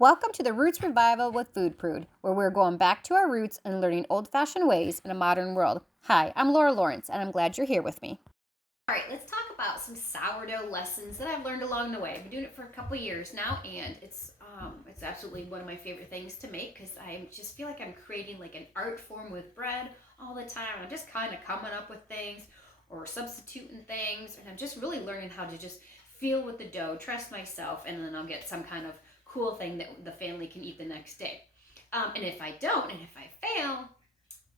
Welcome to the Roots Revival with Food Prude, where we're going back to our roots and learning old-fashioned ways in a modern world. Hi, I'm Laura Lawrence, and I'm glad you're here with me. All right, let's talk about some sourdough lessons that I've learned along the way. I've been doing it for a couple years now, and it's absolutely one of my favorite things to make because I just feel like I'm creating like an art form with bread all the time. I'm just kind of coming up with things or substituting things, and I'm just really learning how to just feel with the dough, trust myself, and then I'll get some kind of cool thing that the family can eat the next day. And if I don't, and if I fail,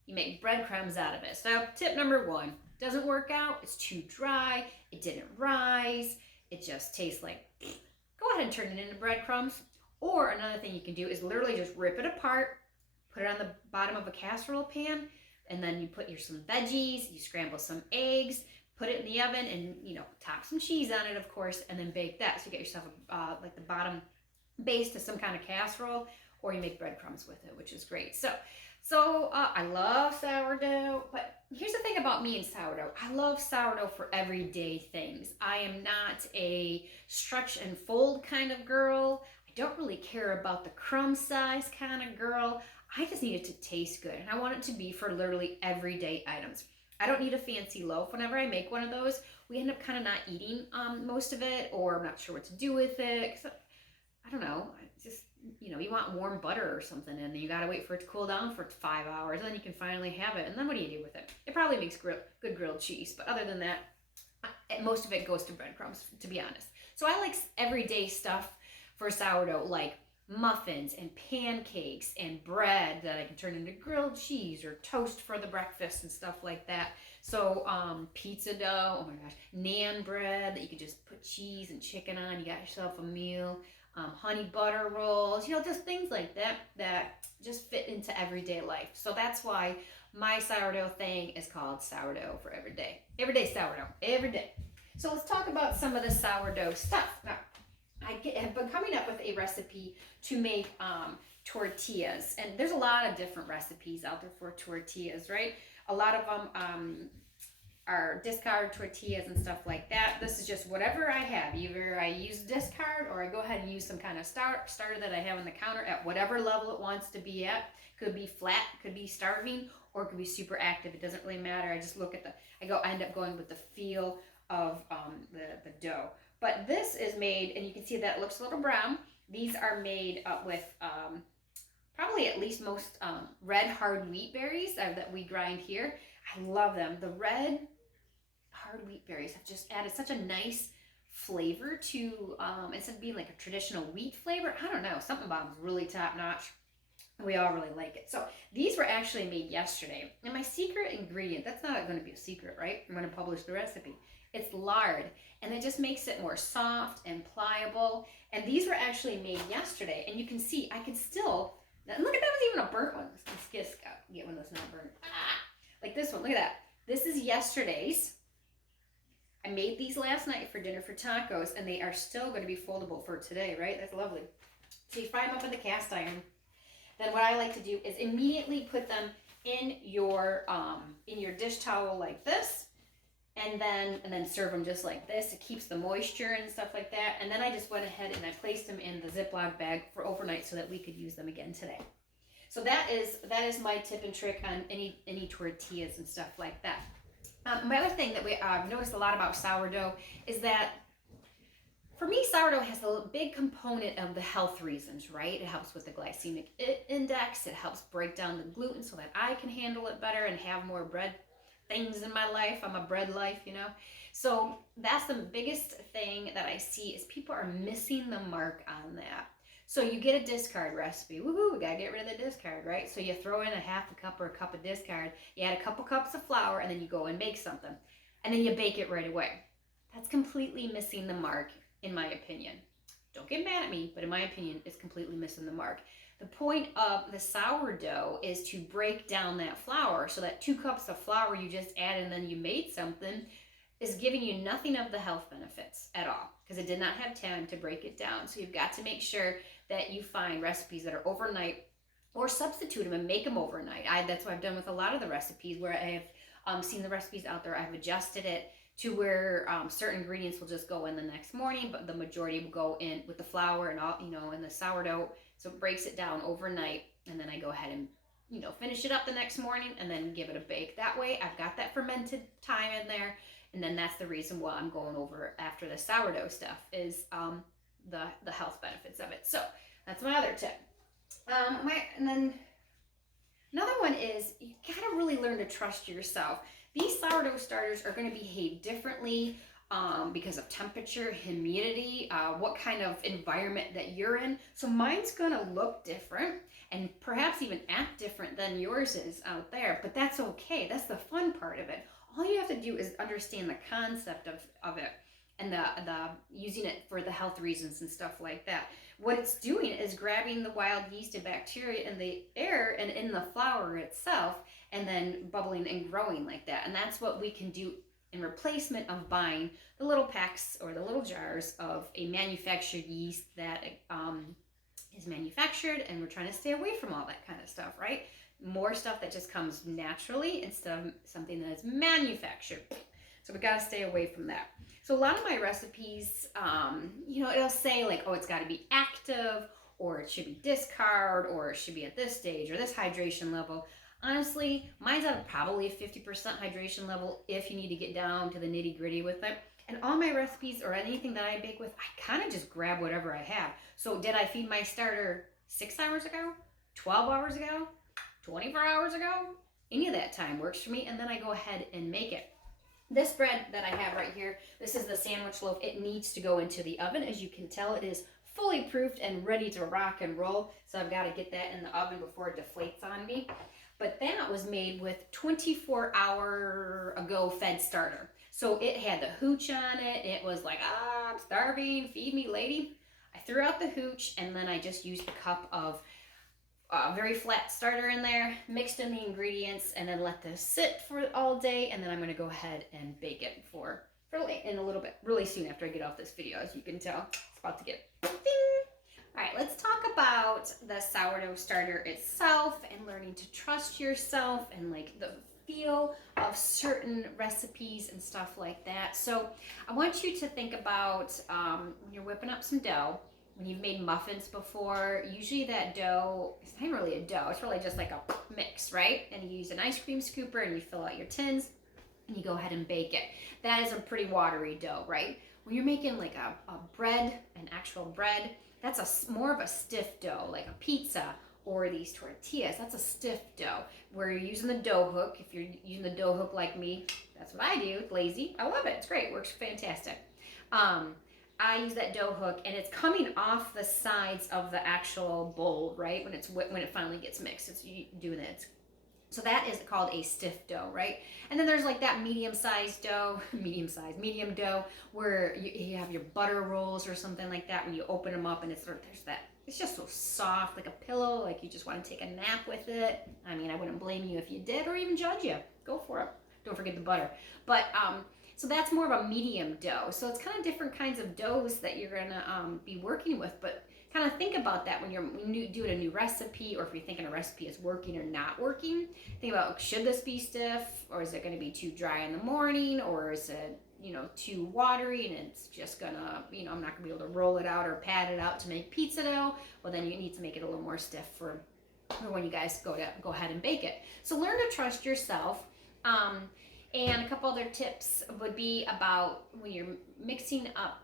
you make breadcrumbs out of it. So tip number one, doesn't work out, it's too dry, it didn't rise, it just tastes like, go ahead and turn it into breadcrumbs. Or another thing you can do is literally just rip it apart, put it on the bottom of a casserole pan, and then you put some veggies, you scramble some eggs, put it in the oven, and top some cheese on it, of course, and then bake that. So you get yourself like the bottom base to some kind of casserole, or you make breadcrumbs with it, which is great. So I love sourdough, but here's the thing about me and sourdough. I love sourdough for everyday things. I am not a stretch and fold kind of girl. I don't really care about the crumb size kind of girl. I just need it to taste good, and I want it to be for literally everyday items. I don't need a fancy loaf. Whenever I make one of those, we end up kind of not eating most of it, or I'm not sure what to do with it. I don't know, just, you want warm butter or something, and you gotta wait for it to cool down for 5 hours, and then you can finally have it, and then what do you do with it? It probably makes good grilled cheese, but other than that, most of it goes to breadcrumbs, to be honest. So I like everyday stuff for sourdough, like muffins and pancakes and bread that I can turn into grilled cheese or toast for the breakfast and stuff like that. So pizza dough, oh my gosh, naan bread that you could just put cheese and chicken on, you got yourself a meal. Honey butter rolls, just things like that just fit into everyday life. So that's why my sourdough thing is called sourdough for every day. Everyday sourdough, every day. So let's talk about some of the sourdough stuff. Now, I have been coming up with a recipe to make tortillas, and there's a lot of different recipes out there for tortillas, right? A lot of them are discard tortillas and stuff like that. This is just whatever I have. Either I use discard, or I go ahead and use some kind of starter that I have on the counter at whatever level it wants to be at. Could be flat, could be starving, or it could be super active. It doesn't really matter. I just look at I end up going with the feel of the dough. But this is made, and you can see that it looks a little brown. These are made with probably at least most red hard wheat berries that we grind here. I love them. The red hard wheat berries have just added such a nice flavor to, instead of being like a traditional wheat flavor, I don't know, something about them is really top notch. We all really like it. So these were actually made yesterday. And my secret ingredient, that's not going to be a secret, right? I'm going to publish the recipe. It's lard, and it just makes it more soft and pliable. And these were actually made yesterday, and you can see I could still, look at that, was even a burnt one. Let's get one that's not burnt. Like this one, look at that. This is yesterday's. I made these last night for dinner for tacos, and they are still going to be foldable for today, right? That's lovely. So you fry them up in the cast iron. Then what I like to do is immediately put them in your dish towel like this, and then serve them just like this. It keeps the moisture and stuff like that. And then I just went ahead and I placed them in the Ziploc bag for overnight so that we could use them again today. So that is my tip and trick on any tortillas and stuff like that. My other thing that I've noticed a lot about sourdough is that, for me, sourdough has a big component of the health reasons, right? It helps with the glycemic index. It helps break down the gluten so that I can handle it better and have more bread things in my life. I'm a bread life, So that's the biggest thing that I see is people are missing the mark on that. So you get a discard recipe. Woohoo, we gotta get rid of the discard, right? So you throw in a half a cup or a cup of discard, you add a couple cups of flour, and then you go and make something. And then you bake it right away. That's completely missing the mark, in my opinion. Don't get mad at me, but in my opinion, it's completely missing the mark. The point of the sourdough is to break down that flour, so that 2 cups of flour you just added and then you made something is giving you nothing of the health benefits at all, because it did not have time to break it down. So you've got to make sure that you find recipes that are overnight, or substitute them and make them overnight. That's what I've done with a lot of the recipes where I have seen the recipes out there. I've adjusted it to where certain ingredients will just go in the next morning, but the majority will go in with the flour and all, and the sourdough So it breaks it down overnight, and then I go ahead and finish it up the next morning and then give it a bake. That way I've got that fermented time in there. And then that's the reason why I'm going over after the sourdough stuff is the health benefits of it. So that's my other tip. And then another one is you gotta really learn to trust yourself. These sourdough starters are gonna behave differently because of temperature, humidity, what kind of environment that you're in. So mine's gonna look different and perhaps even act different than yours is out there, but that's okay. That's the fun part of it. All you have to do is understand the concept of it and the using it for the health reasons and stuff like that. What it's doing is grabbing the wild yeast and bacteria in the air and in the flour itself and then bubbling and growing like that. And that's what we can do in replacement of buying the little packs or the little jars of a manufactured yeast that is manufactured, and we're trying to stay away from all that kind of stuff, right? More stuff that just comes naturally instead of something that is manufactured. So we got to stay away from that. So a lot of my recipes, it'll say like, oh, it's got to be active, or it should be discard, or it should be at this stage, or this hydration level. Honestly, mine's at probably a 50% hydration level if you need to get down to the nitty gritty with it. And all my recipes or anything that I bake with, I kind of just grab whatever I have. So did I feed my starter 6 hours ago, 12 hours ago, 24 hours ago? Any of that time works for me, and then I go ahead and make it. This bread that I have right here, this is the sandwich loaf. It needs to go into the oven. As you can tell, it is fully proofed and ready to rock and roll. So I've got to get that in the oven before it deflates on me. But that was made with 24-hour ago fed starter. So it had the hooch on it. It was like, I'm starving, feed me, lady. I threw out the hooch, and then I just used a cup of very flat starter in there, mixed in the ingredients, and then let this sit for all day. And then I'm going to go ahead and bake it for in a little bit, really soon after I get off this video. As you can tell, it's about to get ding. All right, let's talk about the sourdough starter itself and learning to trust yourself and like the feel of certain recipes and stuff like that. So I want you to think about when you're whipping up some dough, when you've made muffins before, usually that dough, it's not really a dough, it's really just like a mix, right? And you use an ice cream scooper and you fill out your tins and you go ahead and bake it. That is a pretty watery dough, right? When you're making like a bread, an actual bread, that's more of a stiff dough, like a pizza or these tortillas. That's a stiff dough where you're using the dough hook. If you're using the dough hook like me, that's what I do. It's lazy. I love it. It's great. It works fantastic. I use that dough hook, and it's coming off the sides of the actual bowl, right? When it finally gets mixed, it's doing it. So that is called a stiff dough, right? And then there's like that medium dough, where you have your butter rolls or something like that. When you open them up, and it's just so soft, like a pillow, like you just want to take a nap with it. I mean, I wouldn't blame you if you did, or even judge you. Go for it. Don't forget the butter. But so that's more of a medium dough. So it's kind of different kinds of doughs that you're gonna be working with, but kind of think about that when you're doing a new recipe, or if you're thinking a recipe is working or not working. Think about, should this be stiff, or is it going to be too dry in the morning, or is it too watery and it's just gonna I'm not gonna be able to roll it out or pat it out to make pizza dough. Well, then you need to make it a little more stiff for when you guys go ahead and bake it. So learn to trust yourself. And a couple other tips would be about when you're mixing up,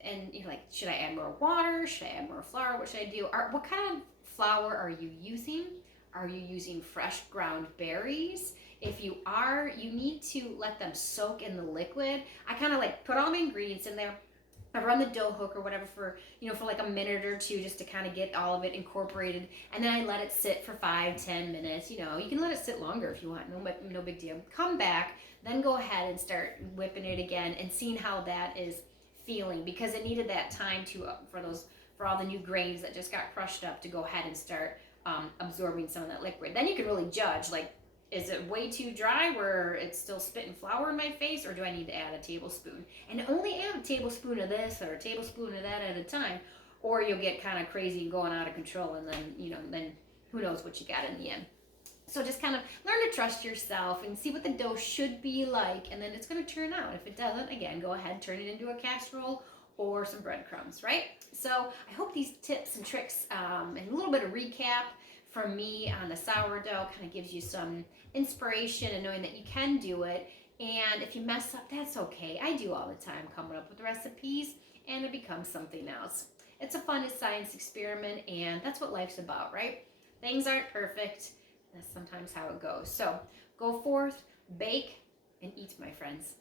and you're like, should I add more water? Should I add more flour? What should I do? What kind of flour are you using? Are you using fresh ground berries? If you are, you need to let them soak in the liquid. I kind of like put all my ingredients in there. I run the dough hook or whatever for like a minute or two, just to kind of get all of it incorporated. And then I let it sit for 5-10 minutes. You can let it sit longer if you want, no big deal. Come back, then go ahead and start whipping it again and seeing how that is feeling, because it needed that time for all the new grains that just got crushed up to go ahead and start absorbing some of that liquid. Then you can really judge, like, is it way too dry where it's still spitting flour in my face, or do I need to add a tablespoon? And only add a tablespoon of this or a tablespoon of that at a time, or you'll get kind of crazy and going out of control, and then who knows what you got in the end. So just kind of learn to trust yourself and see what the dough should be like, and then it's going to turn out. If it doesn't, again, go ahead, turn it into a casserole, or some breadcrumbs, right? So I hope these tips and tricks and a little bit of recap from me on the sourdough kind of gives you some inspiration and knowing that you can do it. And if you mess up, that's okay. I do all the time, coming up with recipes, and it becomes something else. It's a fun science experiment, and that's what life's about, right? Things aren't perfect. That's sometimes how it goes. So go forth, bake, and eat, my friends.